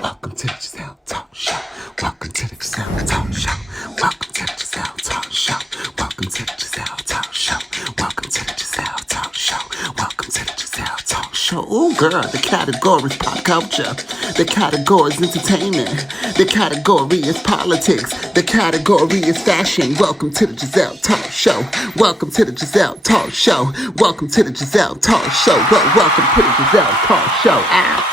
Welcome to the Gezelle Talk Show. Welcome to the Gezelle Talk Show. Welcome to the Gezelle Talk Show. Welcome to the Gezelle Talk Show. Welcome to the Gezelle Talk Show. Welcome to the Gezelle Talk Show. Ooh, girl, the category is pop culture. The category is entertainment. The category is politics. The category is fashion. Welcome to the Gezelle Talk Show. Welcome to the Gezelle Talk Show. Welcome to the Gezelle Talk Show. Welcome to the Gezelle Talk Show. Ow.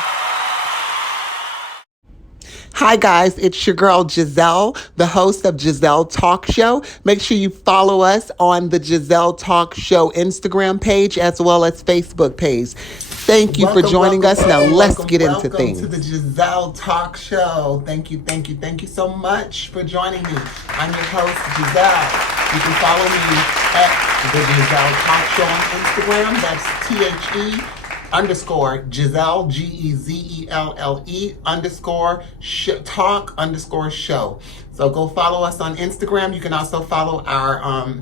Hi guys, it's your girl Gezelle, the host of Gezelle Talk Show. Make sure you follow us on the Gezelle Talk Show Instagram page as well as Facebook page. Thank you for joining us. Now let's get into things. Welcome to the Gezelle Talk Show. Thank you so much for joining me. I'm your host, Gezelle. You can follow me at the Gezelle Talk Show on Instagram. That's THE_Gezelle, GEZELLE _talk_show. So go follow us on Instagram. You can also follow our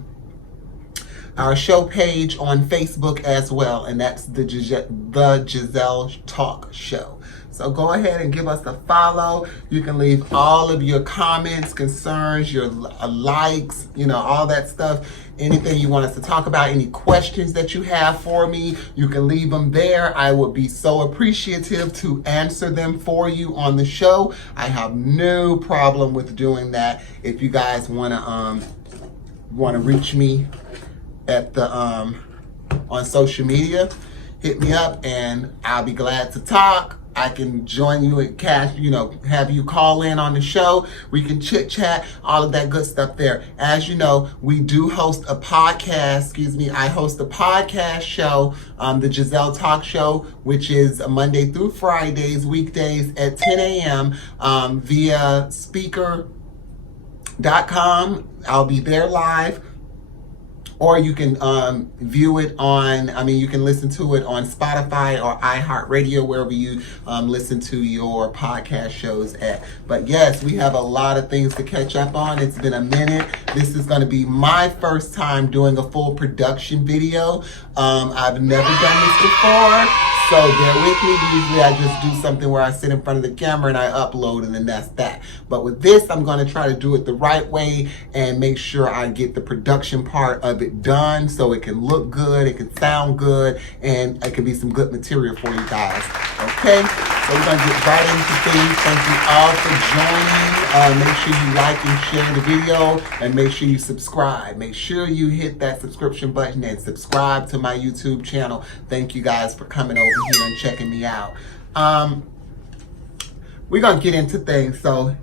show page on Facebook as well, and that's the Gezelle Talk Show. So go ahead and give us a follow. You can leave all of your comments, concerns, your likes, all that stuff. Anything you want us to talk about, any questions that you have for me, you can leave them there. I would be so appreciative to answer them for you on the show. I have no problem with doing that. If you guys want to reach me at the on social media, hit me up and I'll be glad to talk. I can join you and have you call in on the show. We can chit chat, all of that good stuff there. As you know, we do host a podcast. I host a podcast show, the Gezelle Talk Show, which is Monday through Fridays, weekdays at 10 a.m. Via speaker.com. I'll be there live. Or you can view it you can listen to it on Spotify or iHeartRadio, wherever you listen to your podcast shows at. But yes, we have a lot of things to catch up on. It's been a minute. This is going to be my first time doing a full production video. I've never done this before, so bear with me. Usually I just do something where I sit in front of the camera and I upload, and then that's that. But with this, I'm going to try to do it the right way and make sure I get the production part of it done so it can look good, it can sound good, and it can be some good material for you guys. Okay, so we're going to get right into things. Thank you all for joining. Make sure you like and share the video, and make sure you subscribe. Make sure you hit that subscription button and subscribe to my YouTube channel. Thank you guys for coming over here and checking me out. We're going to get into things. So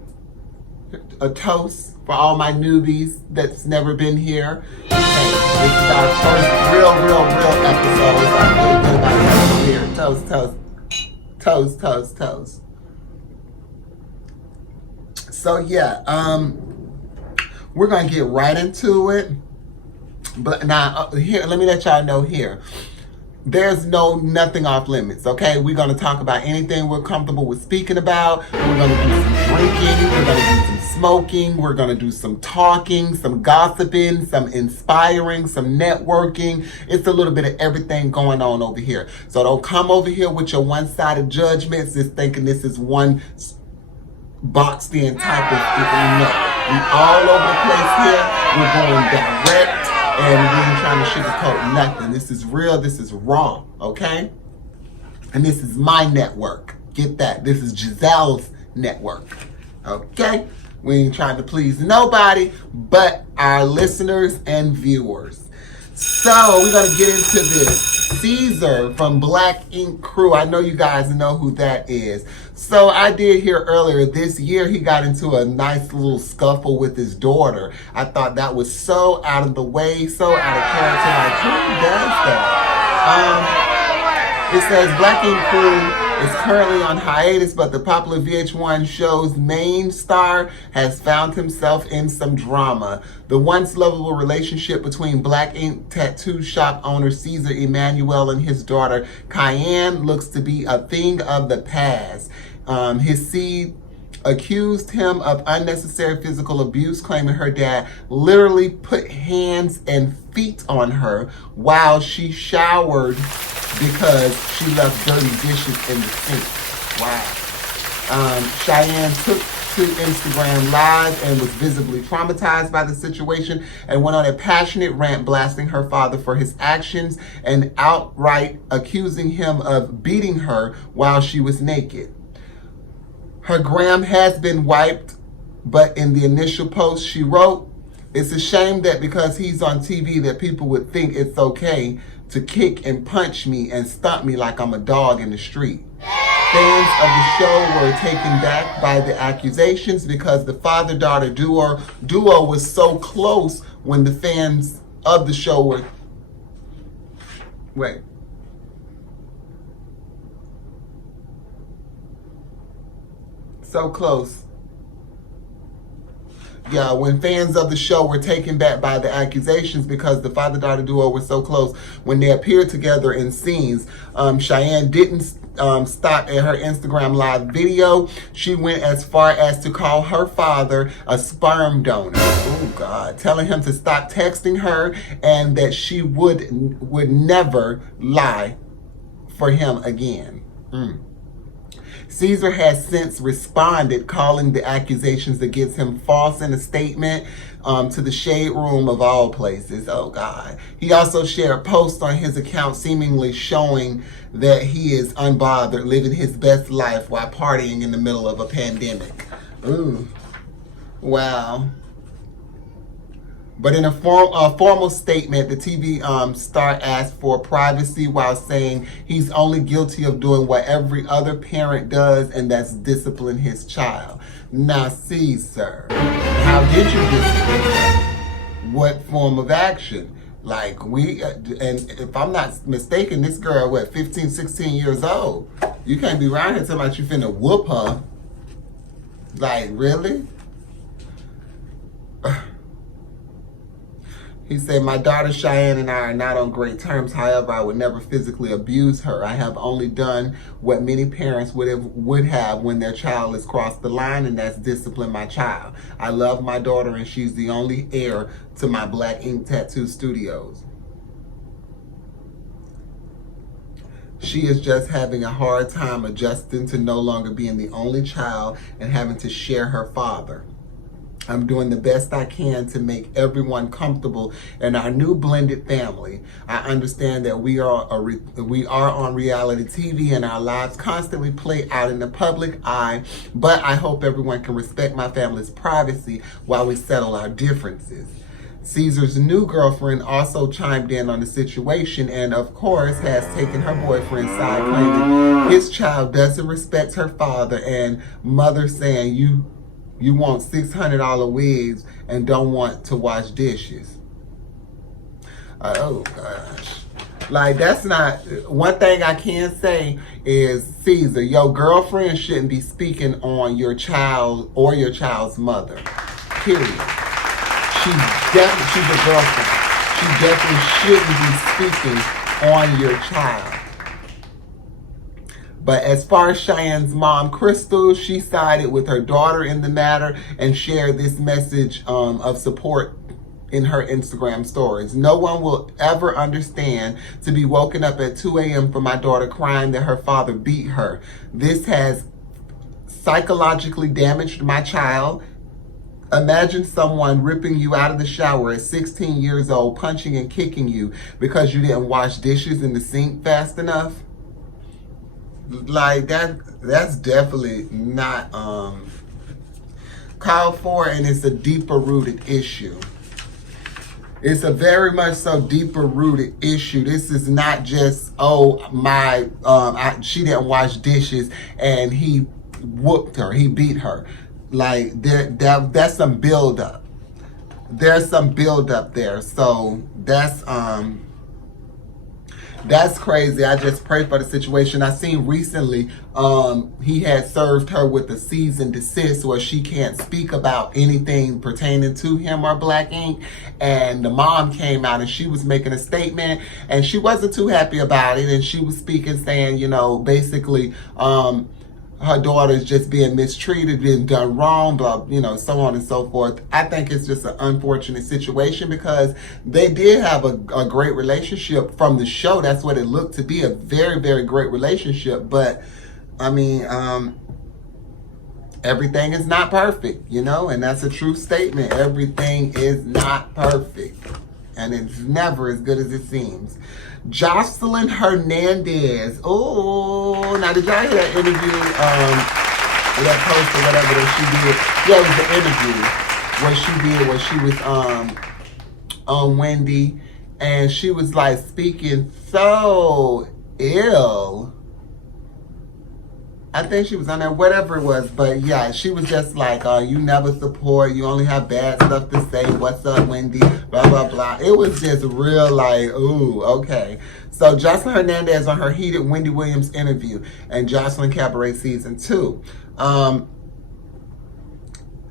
a toast for all my newbies that's never been here. Hey, this is our first real episode. I'm really good about that here. Toast. So yeah, we're gonna get right into it. But now here, let me let y'all know here. There's nothing off limits, okay? We're going to talk about anything we're comfortable with speaking about. We're going to do some drinking. We're going to do some smoking. We're going to do some talking, some gossiping, some inspiring, some networking. It's a little bit of everything going on over here. So don't come over here with your one-sided judgments, just thinking this is one boxed in type of thing. No. We all over the place here. We're going direct. And we ain't trying to sugarcoat nothing. This is real. This is raw. Okay? And this is my network. Get that. This is Gezelle's network. Okay? We ain't trying to please nobody but our listeners and viewers. So we're going to get into this. Caesar from Black Ink Crew. I know you guys know who that is. So I did hear earlier this year he got into a nice little scuffle with his daughter. I thought that was so out of the way, so out of character. Like, who does that? It says Black Ink Crew is currently on hiatus, but the popular VH1 show's main star has found himself in some drama. The once lovable relationship between Black Ink tattoo shop owner Caesar Emmanuel and his daughter Cayenne looks to be a thing of the past. His seed accused him of unnecessary physical abuse, claiming her dad literally put hands and feet on her while she showered because she left dirty dishes in the sink. Wow. Cheyenne took to Instagram Live and was visibly traumatized by the situation and went on a passionate rant blasting her father for his actions and outright accusing him of beating her while she was naked. Her gram has been wiped, but in the initial post she wrote, "It's a shame that because he's on TV that people would think it's okay to kick and punch me and stomp me like I'm a dog in the street." Fans of the show were taken back by the accusations because the father-daughter duo was so close when the fans of the show were... Wait. So close. Yeah, when fans of the show were taken back by the accusations because the father-daughter duo were so close when they appeared together in scenes. Cheyenne didn't stop at her Instagram Live video. She went as far as to call her father a sperm donor. Oh, God. Telling him to stop texting her and that she would never lie for him again. Caesar has since responded, calling the accusations against him false in a statement to the Shade Room of all places. Oh, God. He also shared posts on his account seemingly showing that he is unbothered, living his best life while partying in the middle of a pandemic. Ooh. Wow. But in a formal statement, the TV star asked for privacy while saying he's only guilty of doing what every other parent does, and that's discipline his child. Now, Caesar, how did you discipline? What form of action? Like, and if I'm not mistaken, this girl, 15, 16 years old? You can't be around here talking about you finna whoop her. Like, really? He said, "My daughter Cheyenne and I are not on great terms. However, I would never physically abuse her. I have only done what many parents would have when their child has crossed the line, and that's discipline my child. I love my daughter, and she's the only heir to my Black Ink Tattoo Studios. She is just having a hard time adjusting to no longer being the only child and having to share her father. I'm doing the best I can to make everyone comfortable in our new blended family. I understand that we are on reality TV and our lives constantly play out in the public eye, but I hope everyone can respect my family's privacy while we settle our differences." Caesar's new girlfriend also chimed in on the situation and, of course, has taken her boyfriend's side, claiming his child doesn't respect her father and mother, saying you want $600 wigs and don't want to wash dishes. Oh, gosh. Like, that's not... One thing I can say is, Caesar, your girlfriend shouldn't be speaking on your child or your child's mother. Period. She's a girlfriend. She definitely shouldn't be speaking on your child. But as far as Cheyenne's mom, Crystal, she sided with her daughter in the matter and shared this message of support in her Instagram stories. "No one will ever understand to be woken up at 2 a.m. for my daughter crying that her father beat her. This has psychologically damaged my child. Imagine someone ripping you out of the shower at 16 years old, punching and kicking you because you didn't wash dishes in the sink fast enough." Like, that's definitely not called for, and it's a deeper rooted issue. It's a very much so deeper rooted issue. This is not just, she didn't wash dishes and he whooped her, he beat her. Like, that's some build up. There's some build up there. So that's crazy. I just pray for the situation. I seen recently he had served her with a cease and desist where she can't speak about anything pertaining to him or Black Ink. And the mom came out and she was making a statement and she wasn't too happy about it. And she was speaking, saying, basically, her daughter's just being mistreated, being done wrong, blah, so on and so forth. I think it's just an unfortunate situation because they did have a great relationship from the show. That's what it looked to be, a very, very great relationship. But, I mean, everything is not perfect, you know, and that's a true statement. Everything is not perfect, and it's never as good as it seems. Jocelyn Hernandez. Oh, now did y'all hear that interview? That post or whatever that she did. Yeah, it was an interview where she was on Wendy, and she was like speaking so ill. I think she was on there, whatever it was, but yeah, she was just like, you never support, you only have bad stuff to say, what's up, Wendy, blah, blah, blah. It was just real like, ooh, okay. So Jocelyn Hernandez on her heated Wendy Williams interview and Jocelyn Cabaret Season 2.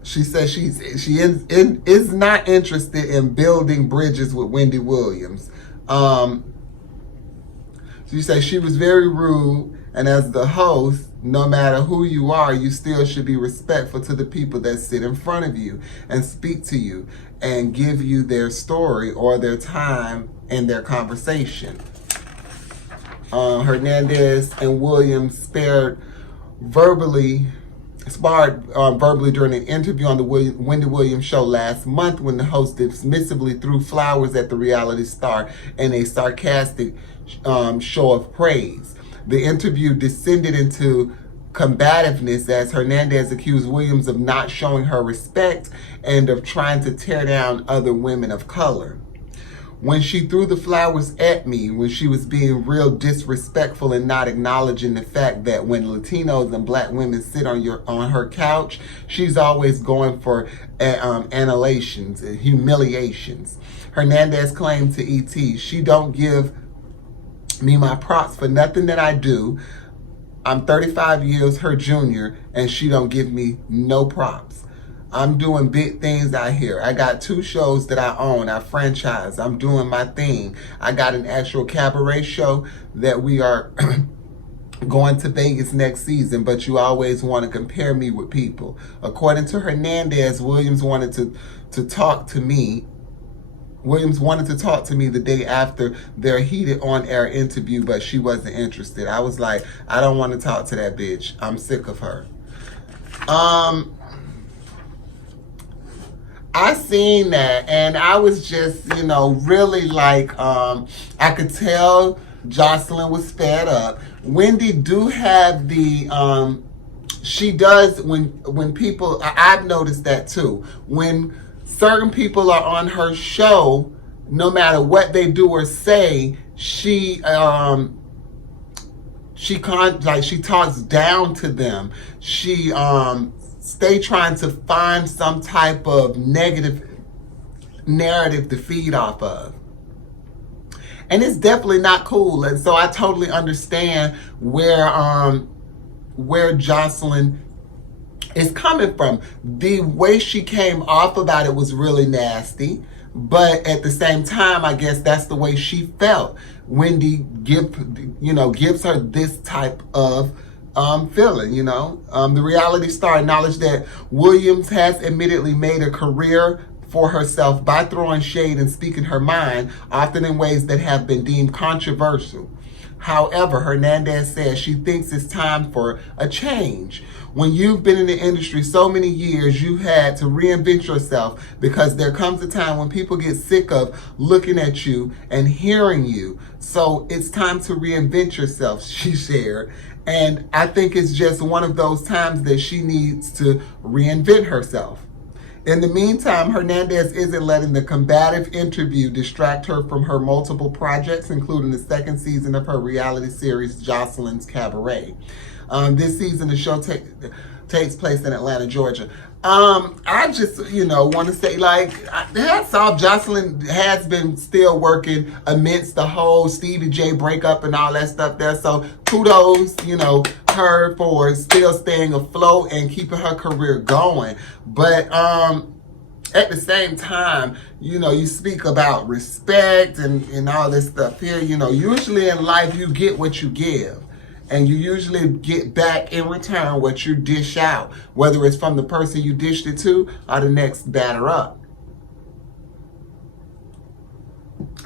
She says she is not interested in building bridges with Wendy Williams. She said she was very rude, and as the host, no matter who you are, you still should be respectful to the people that sit in front of you and speak to you and give you their story or their time in their conversation. Hernandez and Williams sparred verbally during an interview on the Wendy Williams show last month when the host dismissively threw flowers at the reality star in a sarcastic show of praise. The interview descended into combativeness as Hernandez accused Williams of not showing her respect and of trying to tear down other women of color. When she threw the flowers at me, when she was being real disrespectful and not acknowledging the fact that when Latinos and black women sit on her couch, she's always going for annihilations, humiliations. Hernandez claimed to ET, she don't give me my props for nothing that I do. I'm 35 years her junior, and she don't give me no props. I'm doing big things out here. I got 2 shows that I own. I franchise. I'm doing my thing. I got an actual cabaret show that we are going to Vegas next season, but you always want to compare me with people. According to Hernandez, Williams wanted to talk to me the day after their heated on-air interview, but she wasn't interested. I was like, I don't want to talk to that bitch. I'm sick of her. I seen that, and I was just, really like, I could tell Jocelyn was fed up. Wendy do have the, she does, when people, I've noticed that too. When certain people are on her show, no matter what they do or say, she talks down to them. She stay trying to find some type of negative narrative to feed off of. And it's definitely not cool. And so I totally understand where Jocelyn is coming from. The way she came off about it was really nasty, but at the same time, I guess that's the way she felt. Wendy gives her this type of feeling, The reality star acknowledged that Williams has admittedly made a career for herself by throwing shade and speaking her mind, often in ways that have been deemed controversial. However, Hernandez says she thinks it's time for a change. When you've been in the industry so many years, you had to reinvent yourself because there comes a time when people get sick of looking at you and hearing you. So it's time to reinvent yourself, she shared. And I think it's just one of those times that she needs to reinvent herself. In the meantime, Hernandez isn't letting the combative interview distract her from her multiple projects, including the 2nd season of her reality series, Jocelyn's Cabaret. This season, the show takes place in Atlanta, Georgia. I just, want to say, hats off. Jocelyn has been still working amidst the whole Stevie J breakup and all that stuff there. So kudos, her for still staying afloat and keeping her career going. But at the same time, you speak about respect and all this stuff here. Usually in life you get what you give. And you usually get back in return what you dish out, whether it's from the person you dished it to or the next batter up.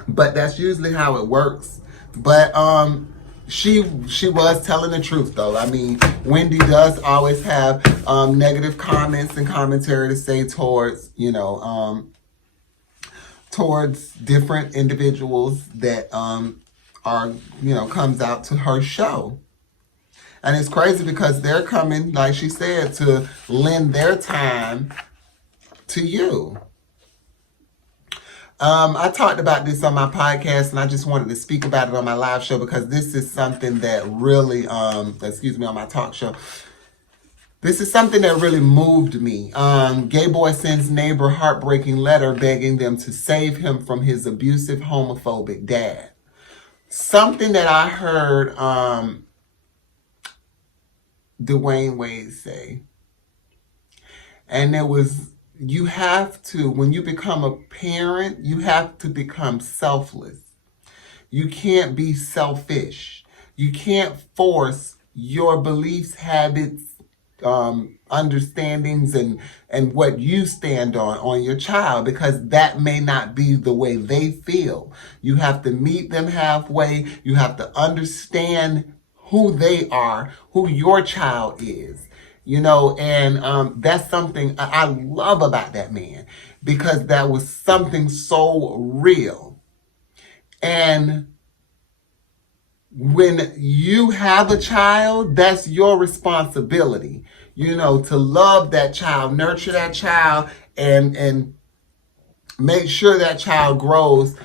But that's usually how it works. But She was telling the truth, though. I mean, Wendy does always have negative comments and commentary to say towards, towards different individuals that are, comes out to her show. And it's crazy because they're coming, like she said, to lend their time to you. I talked about this on my podcast, and I just wanted to speak about it on my live show because this is something that really, on my talk show. This is something that really moved me. Gay boy sends neighbor heartbreaking letter begging them to save him from his abusive, homophobic dad. Something that I heard Dwayne Wade say. And it was, you have to, when you become a parent, you have to become selfless. You can't be selfish. You can't force your beliefs, habits, understandings, and what you stand on your child, because that may not be the way they feel. You have to meet them halfway. You have to understand who they are, who your child is, and that's something I love about that man, because that was something so real. And when you have a child, that's your responsibility, to love that child, nurture that child, and make sure that child grows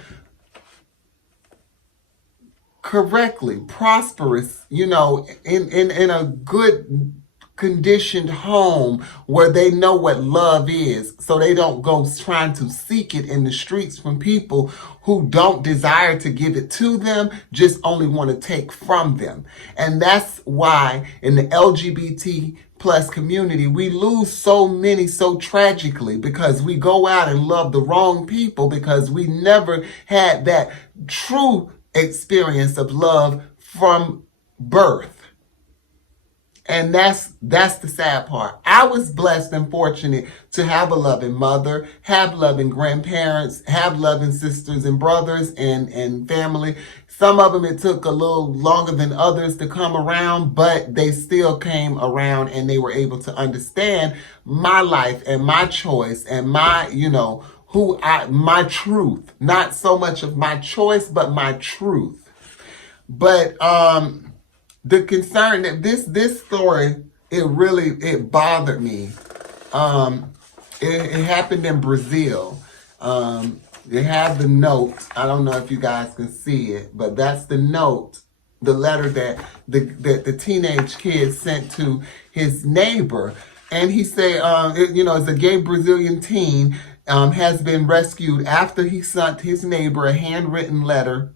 correctly, prosperous, in a good conditioned home where they know what love is, so they don't go trying to seek it in the streets from people who don't desire to give it to them, just only want to take from them. And that's why in the LGBT plus community, we lose so many so tragically, because we go out and love the wrong people because we never had that true experience of love from birth. And that's the sad part. I was blessed and fortunate to have a loving mother, have loving grandparents, have loving sisters and brothers and family. Some of them, it took a little longer than others to come around, but they still came around, and they were able to understand my life and my choice and my, my truth. Not so much of my choice, but my truth. But, the concern that this story, it bothered me. It happened in Brazil. They have the note. I don't know if you guys can see it, but that's the note, the letter that the teenage kid sent to his neighbor. And he said, it's a gay Brazilian teen has been rescued after he sent his neighbor a handwritten letter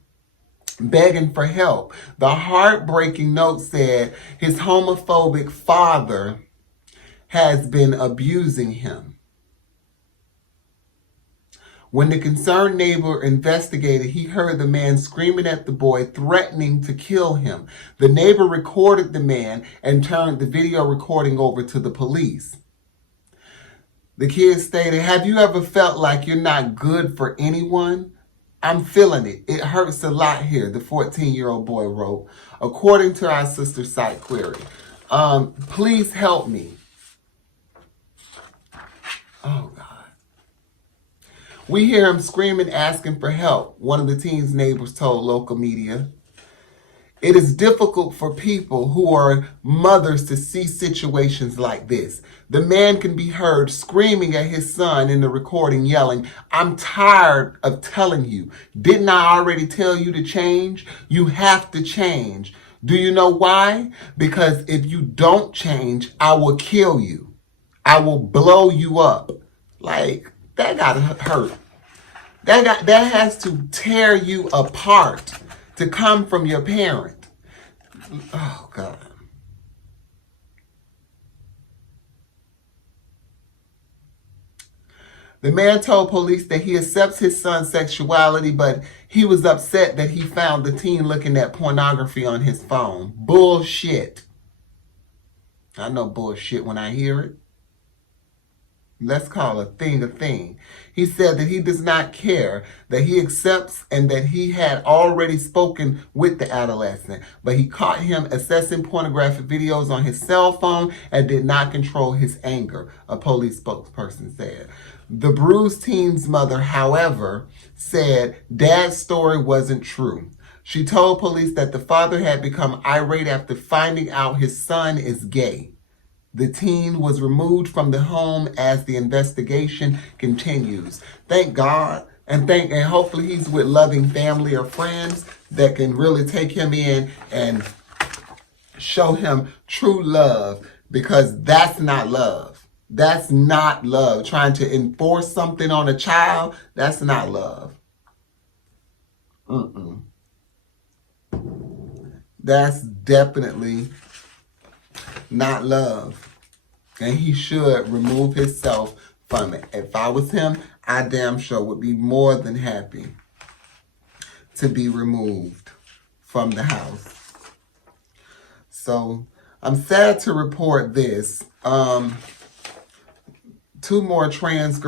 begging for help. The heartbreaking note said his homophobic father has been abusing him. When the concerned neighbor investigated, he heard the man screaming at the boy, threatening to kill him. The neighbor recorded the man and turned the video recording over to the police. The kid stated, "Have you ever felt like you're not good for anyone? I'm feeling it. It hurts a lot here," the 14-year-old boy wrote, according to our sister site query. Please help me. Oh, God. We hear him screaming, asking for help, one of the teen's neighbors told local media. It is difficult for people who are mothers to see situations like this. The man can be heard screaming at his son in the recording, yelling, "I'm tired of telling you. Didn't I already tell you to change? You have to change. Do you know why? Because if you don't change, I will kill you. I will blow you up." Like, that gotta hurt. That has to tear you apart to come from your parent. Oh, God. The man told police that he accepts his son's sexuality, but he was upset that he found the teen looking at pornography on his phone. Bullshit. I know bullshit when I hear it. let's call a thing. He said that he does not care, that he accepts and that he had already spoken with the adolescent, but he caught him accessing pornographic videos on his cell phone and did not control his anger, a police spokesperson said. The bruised teen's mother, however, said Dad's story wasn't true. She told police that the father had become irate after finding out his son is gay. The teen was removed from the home as the investigation continues. Thank God, and hopefully he's with loving family or friends that can really take him in and show him true love, because that's not love. That's not love. Trying to enforce something on a child, that's not love. That's definitely not love. And he should remove himself from it. If I was him, I damn sure would be more than happy to be removed from the house. So I'm sad to report this. 2 more trans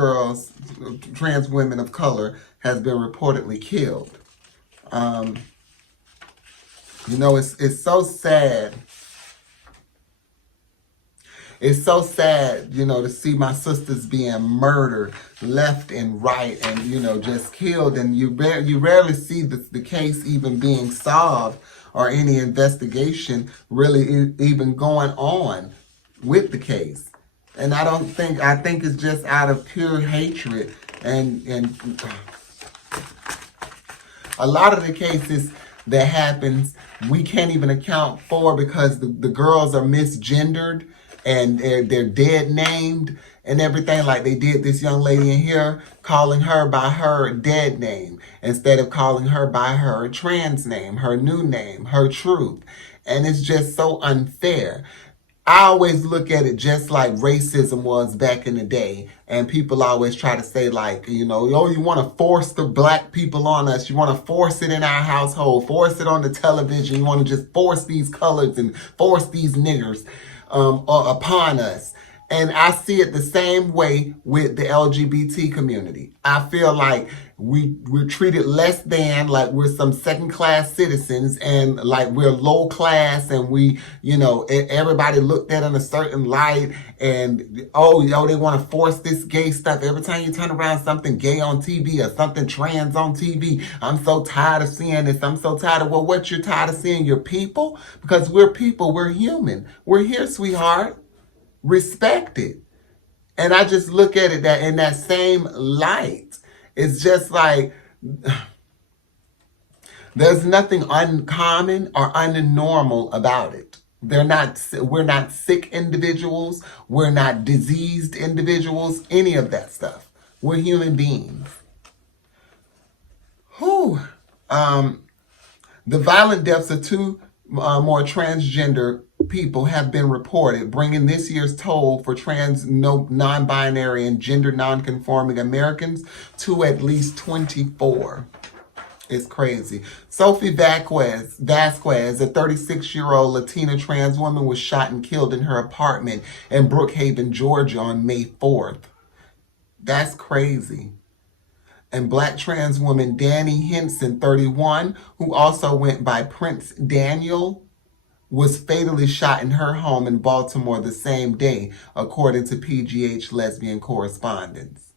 women of color has been reportedly killed. It's so sad. It's so sad, to see my sisters being murdered left and right and, just killed. And you rarely see the case even being solved or any investigation really even going on with the case. And I think it's just out of pure hatred. And a lot of the cases that happens, we can't even account for because the girls are misgendered. And they're dead named and everything, like they did this young lady in here, calling her by her dead name instead of calling her by her trans name, her new name, her truth. And it's just so unfair. I always look at it just like racism was back in the day. And people always try to say like, you want to force the black people on us. You want to force it in our household, force it on the television. You want to just force these colors and force these niggers upon us. And I see it the same way with the LGBT community. I feel like we're treated less than, like we're some second-class citizens, and like we're low class, and everybody looked at in a certain light, and they want to force this gay stuff. Every time you turn around, something gay on TV or something trans on TV. I'm so tired of seeing this. I'm so tired of, well, what you're tired of seeing? Your people? Because we're people. We're human. We're here, sweetheart. Respect it. And I just look at it that in that same light. It's just like there's nothing uncommon or unnormal about it. We're not sick individuals. We're not diseased individuals. Any of that stuff. We're human beings. Whew. The violent deaths of 2 more transgender people have been reported, bringing this year's toll for trans, non-binary, and gender non-conforming Americans to at least 24. It's crazy. Sophie Vasquez, a 36-year-old Latina trans woman, was shot and killed in her apartment in Brookhaven, Georgia on May 4th. That's crazy. And black trans woman Danny Henson, 31, who also went by Prince Daniel, was fatally shot in her home in Baltimore the same day, according to PGH Lesbian Correspondence.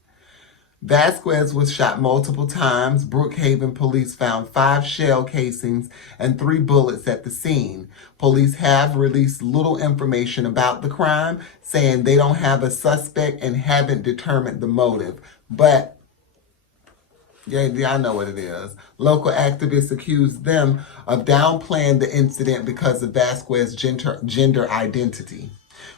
Vasquez was shot multiple times. Brookhaven police found 5 shell casings and 3 bullets at the scene. Police have released little information about the crime, saying they don't have a suspect and haven't determined the motive. But yeah, I know what it is. Local activists accused them of downplaying the incident because of Vasquez's gender identity.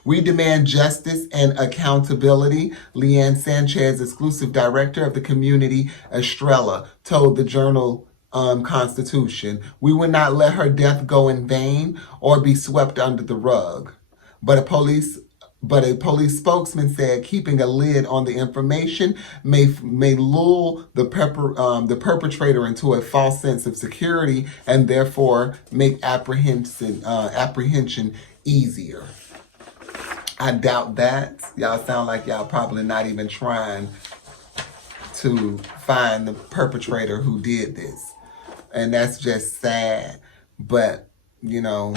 We demand justice and accountability, Leanne Sanchez, exclusive director of the community Estrella, told the journal Constitution. We will not let her death go in vain or be swept under the rug. But a police spokesman said keeping a lid on the information may lull the perpetrator into a false sense of security and therefore make apprehension easier. I doubt that. Y'all sound like y'all probably not even trying to find the perpetrator who did this. And that's just sad. But, you know,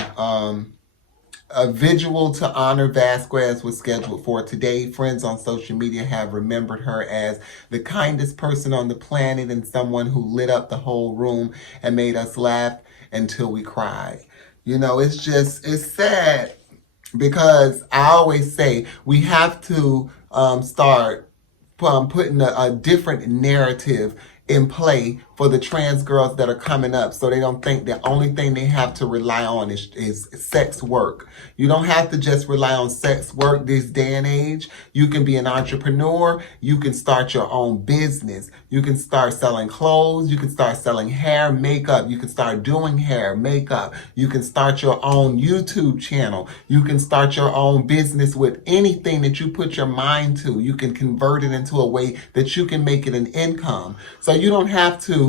a vigil to honor Vasquez was scheduled for today. Friends on social media have remembered her as the kindest person on the planet and someone who lit up the whole room and made us laugh until we cried. You know, it's sad because I always say we have to start putting a different narrative in play for the trans girls that are coming up, so they don't think the only thing they have to rely on is sex work. You don't have to just rely on sex work this day and age. You can be an entrepreneur. You can start your own business. You can start selling clothes. You can start selling hair, makeup. You can start doing hair, makeup. You can start your own YouTube channel. You can start your own business with anything that you put your mind to. You can convert it into a way that you can make it an income. So you don't have to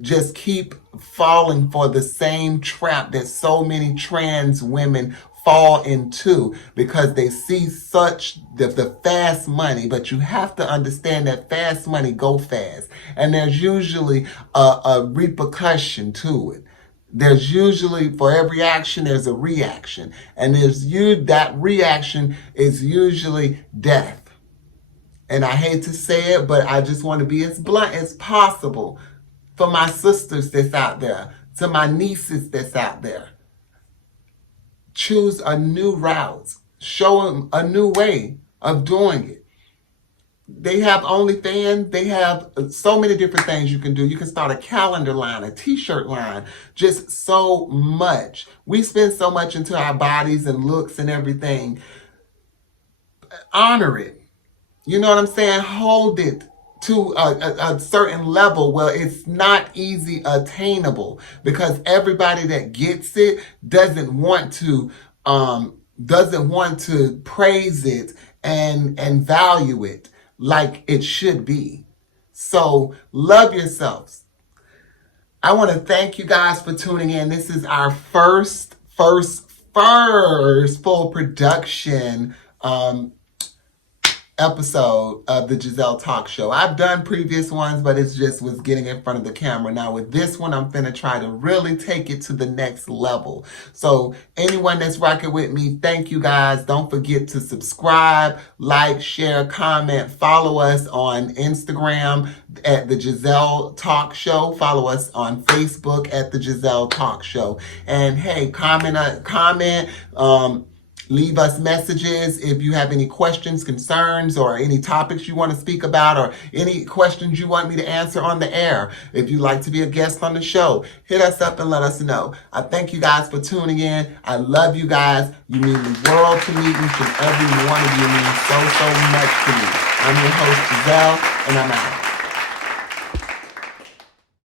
just keep falling for the same trap that so many trans women fall into because they see such the fast money. But you have to understand that fast money go fast, and there's usually a repercussion to it. There's usually, for every action, there's a reaction, and that reaction is usually death. And I hate to say it, but I just want to be as blunt as possible for my sisters that's out there, to my nieces that's out there. Choose a new route. Show them a new way of doing it. They have OnlyFans. They have so many different things you can do. You can start a calendar line, a t-shirt line, just so much. We spend so much into our bodies and looks and everything. Honor it. You know what I'm saying? Hold it to a certain level where it's not easy attainable, because everybody that gets it doesn't want to praise it and value it like it should be. So love yourselves. I want to thank you guys for tuning in. This is our first full production episode of the Gezelle Talk Show. I've done previous ones, but it just was getting in front of the camera. Now with this one, I'm finna try to really take it to the next level. So anyone that's rocking with me, thank you guys. Don't forget to subscribe, like, share, comment, follow us on Instagram at the Gezelle Talk Show. Follow us on Facebook at the Gezelle Talk Show. And hey, comment, leave us messages if you have any questions, concerns, or any topics you want to speak about, or any questions you want me to answer on the air. If you'd like to be a guest on the show, hit us up and let us know. I thank you guys for tuning in. I love you guys. You mean the world to me. Each and every one of you means so much to me. I'm your host, Gezelle, and I'm out.